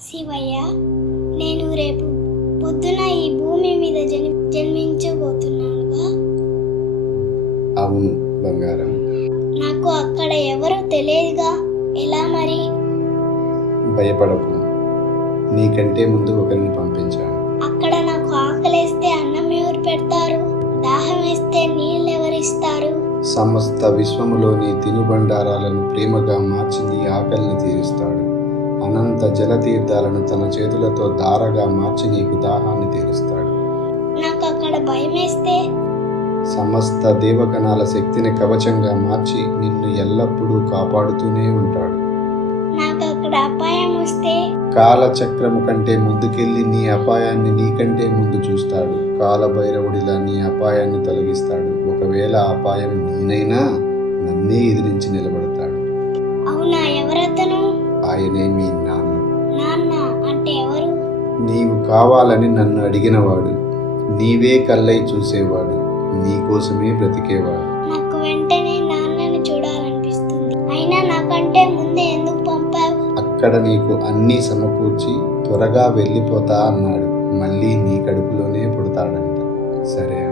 శివయ్య నేను రేపు పొద్దున ఈ భూమి మీద జని జన్మించబోతున్నానుగా? అవును బంగారం. నాకు అక్కడ ఎవరు తెలియదుగా? ఎలా మరి? భయపడకు. నీకంటే ముందు ఒకరిని పంపించాను. అక్కడ నాకు ఆకలేస్తే అన్నం ఎవరు పెడతారు? దాహం వేస్తే నీళ్ళు ఎవరిస్తారు? సమస్త విశ్వములోని తినుబండారాలను ప్రేమగా మార్చి నీ ఆకలిని తీరుస్తాడు. అనంత జలతీర్థాలను తన చేతులతో దారగా మార్చి నీకు దాహాన్ని తీరుస్తాడు. నాకు అక్కడ సమస్త దేవగణాల శక్తిని కవచంగా మార్చి నిన్ను ఎల్లప్పుడూ కాపాడుతూనే ఉంటాడు. నాకు అక్కడ అపాయం వస్తే? కాలచక్రము కంటే ముందుకెళ్ళి నీ అపాయాన్ని నీకంటే ముందు చూస్తాడు. కాలభైరవుడిలా నీ అపాయాన్ని తొలగిస్తాడు. ఒకవేళ అపాయం నేనైనా నన్నే ఎదిరించి నిలబడతాడు. అవునా ఎవరతను? ఆయనే మీ కావాలని నన్ను అడిగినవాడు నీవే కల్లై చూసేవాడు నీకోసమే బ్రతికేవాడు. నాకు వెంటనే నాన్నని చూడాలనిపిస్తుంది. అయినా నాకంటే ముందే ఎందుకు పంపావు? అక్కడ నీకు అన్నీ సమకూర్చి త్వరగా వెళ్ళిపోతా అన్నాడు. మళ్ళీ నీ కడుపులోనే పుడతాడంట. సరే